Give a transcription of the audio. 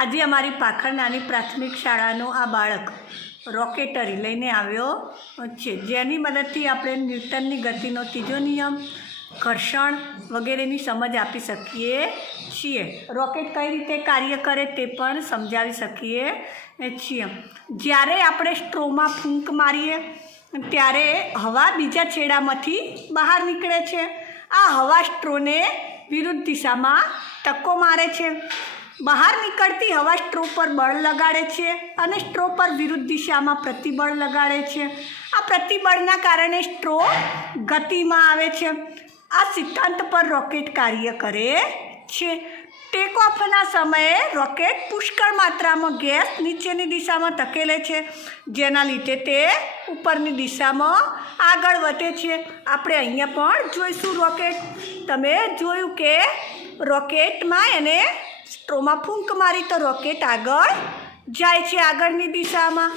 આજે અમારી પાખર નાની પ્રાથમિક શાળાનો આ બાળક રોકેટરી લઈને આવ્યો છે, જેની મદદથી આપણે ન્યૂટનની ગતિનો ત્રીજો નિયમ, ઘર્ષણ વગેરેની સમજ આપી શકીએ છીએ. રોકેટ કઈ રીતે કાર્ય કરે તે પણ સમજાવી શકીએ છીએ. જ્યારે આપણે સ્ટ્રોમાં ફૂંક મારીએ ત્યારે હવા બીજા છેડામાંથી બહાર નીકળે છે. આ હવા સ્ટ્રોને વિરુદ્ધ દિશામાં ટક્કો મારે છે. બહાર નીકળતી હવા સ્ટ્રો પર બળ લગાડે છે અને સ્ટ્રો પર વિરુદ્ધ દિશામાં પ્રતિબળ લગાડે છે. આ પ્રતિબળના કારણે સ્ટ્રો ગતિમાં આવે છે. આ સિદ્ધાંત પર રોકેટ કાર્ય કરે છે. ટેક ઓફના સમયે રોકેટ પુષ્કળ માત્રામાં ગેસ નીચેની દિશામાં ધકેલે છે, જેના લીધે તે ઉપરની દિશામાં આગળ વધે છે. આપણે અહીંયા પણ જોઈશું રોકેટ. તમે જોયું કે રોકેટમાં એને સ્ટ્રોમાં ફૂંક મારી તો રોકેટ આગળ જાય છે આગળની દિશામાં.